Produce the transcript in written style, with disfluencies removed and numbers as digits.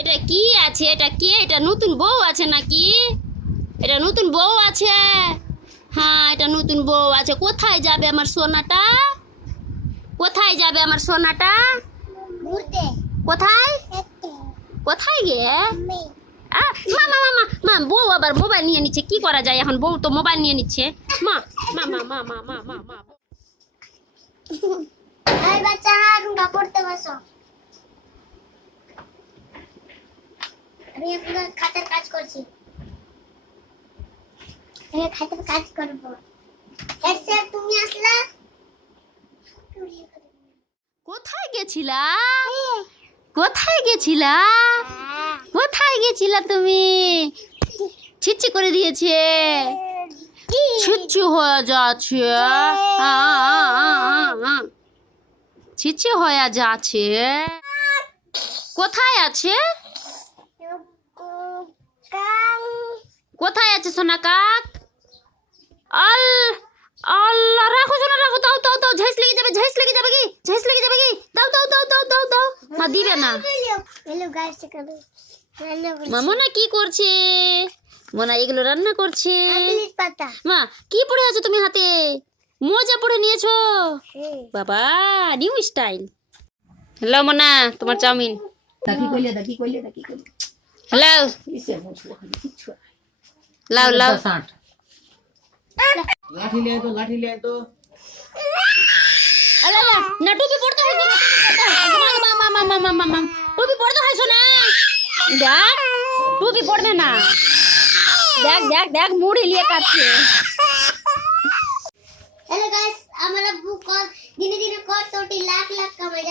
এটা কি আছে? এটা কে? এটা নতুন বউ আছে নাকি? এটা নতুন বউ আছে। হ্যাঁ, এটা নতুন বউ আছে। কোথায় যাবে আমার সোনাটা? কোথায় যাবে আমার সোনাটা? ঘুরতে কোথায়? খেতে কোথায় গে? আমি মা মা মা মা মা, বউ আবার মোবাইল নিয়ে নিচ্ছে। কি করা যায় এখন? বউ তো মোবাইল নিয়ে নিচ্ছে। মা মা মা মা মা মা মা মা। এই বাচ্চারা তোমরা পড়তে বসো। আমি এখন খাতার কাজ করছি। আমি খাতার কাজ করব। এসে তুমি আসলা? কোথায় গেছিলা? কোথায় গেছিলা? কোথায় গেছিলা তুমি? ছিচ্ছি করে দিয়েছে। ছিচ্ছি হয়ে যাচ্ছে। ছিচ্ছি হয়ে যাচ্ছে। কোথায় আছে? কোথায় আছে সোনা কাক? আল্লাহ, রাখো সোনা, রাখো। দাও দাও দাও, ঝাইস লেগে যাবে, ঝাইস লেগে যাবে কি? ঝাইস লেগে যাবে কি? দাও দাও দাও দাও দাও দাও। মা দিবে না। হ্যালো গাইস, কেমন মা মোনা কি করছে? মোনা এগুলো রান্না করছে। প্লিজ পাতা। মা কি পড়ে আছো তুমি হাতে? মোজা পড়ে নিয়েছো? বাবা, নিউ স্টাইল। হ্যালো মোনা, তোমার চাউমিন। হ্যালো, লাও লাও। লাঠি ले तो लाठी ले तो আলা আলা, না টুপি পড়তে হয়, মা মা মা মা মা মা মা, টুপি পড়তে হয় শোনা। দেখ, টুপি পড়বে না। দেখ দেখ দেখ, মুড়ি নিয়ে কাটছে। हेलो गाइस, हमारा बुक दिने दिने 1 लाख लाख कमाई